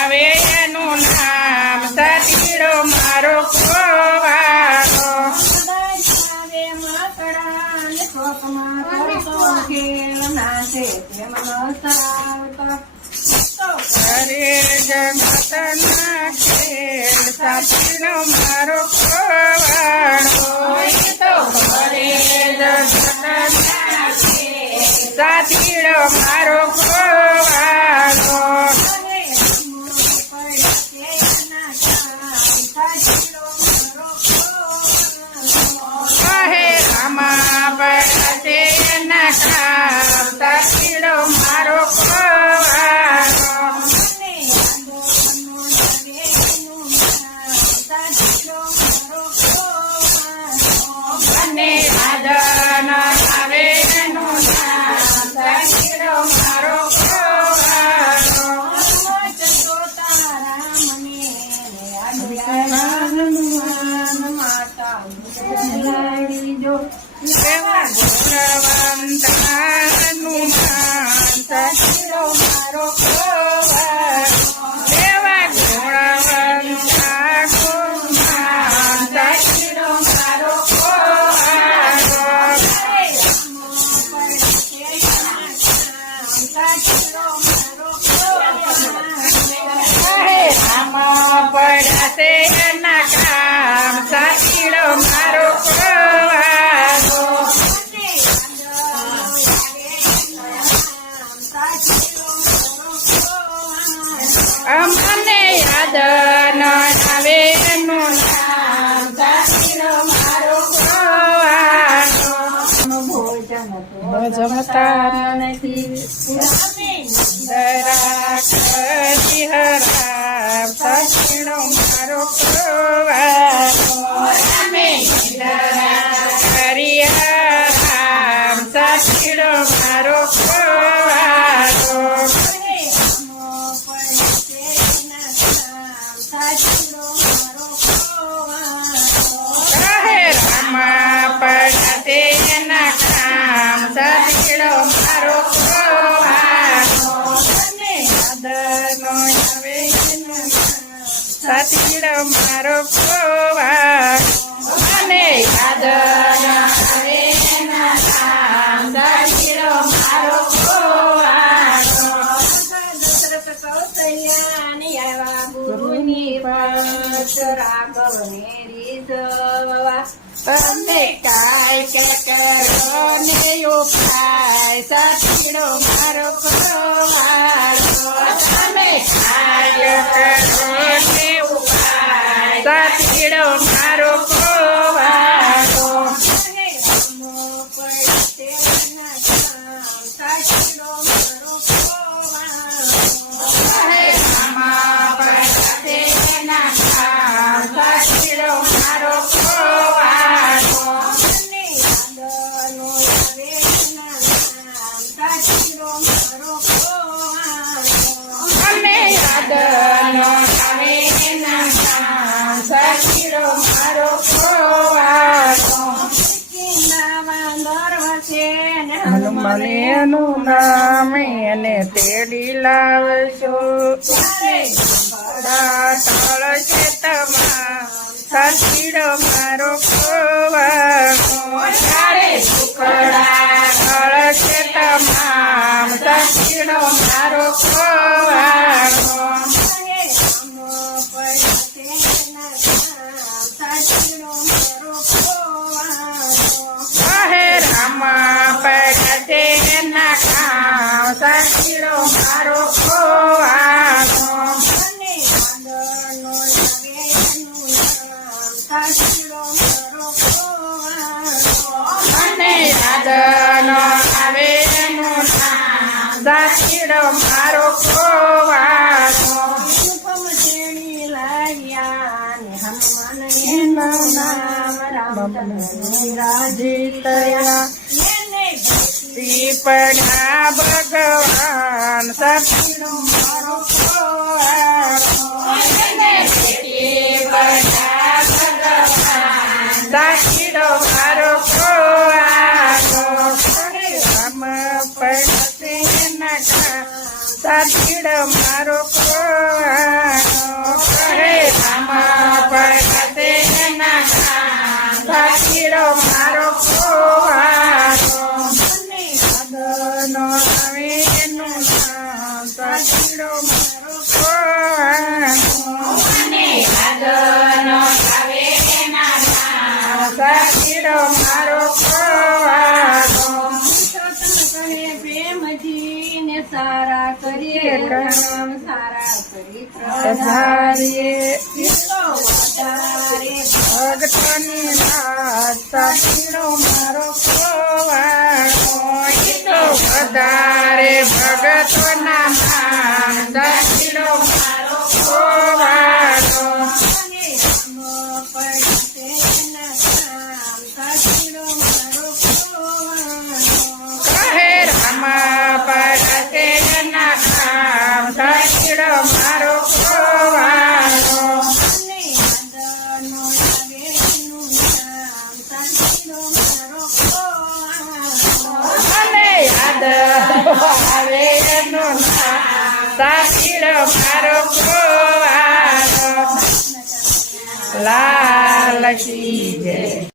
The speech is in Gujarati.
આવે એનું નામ સતીડો મારો કોવાડો અરે જગતના ખેલ સાચીનો મારો કોવાડો એ તો અરે જગતના સાચીનો મારો કોવાડો કહે રામા પડતે એના રામ પડશે એના કામ. સાચીડો અમને યાદ ન આવે મારો જમતા નથી. મારો કોવાડો અમે દરાકરી હરામ સાચીડો મારો કોવાડો સાચીડો મારો કોવાડો અને યાદ ન આવે એના કામ સાચીડો મારો તમને કાય કે કરો ને ઉપાય સતીડો મારો કોવાડો હે હનુમાને એનું નામ એને તેડી લાવશો. ટાળ છે તમા સાચીડો મારો ટુકડા ટાળ છે તમામ મારો કોવાડો સાચીડો મારો કોવાડો અને યાદ ન આવે એનું નામ. રામચંદ્ર રાજી એને પીપળા ભગવાન સતીનો મારો સાકીડો મારો રામ પડશે નકા સાકીડો મારો કહે રામ પડશે નકા સાકીડો મારો સારા કરીએ કર્મ સારા કરી કેટલો ભગતની મારો ખોવાનો ઈ તો વધારે. ભગતના નામ દક્ષિણો મારો આવે એનું નામ સાકીડો મારો ખોવાનો લાલ જય.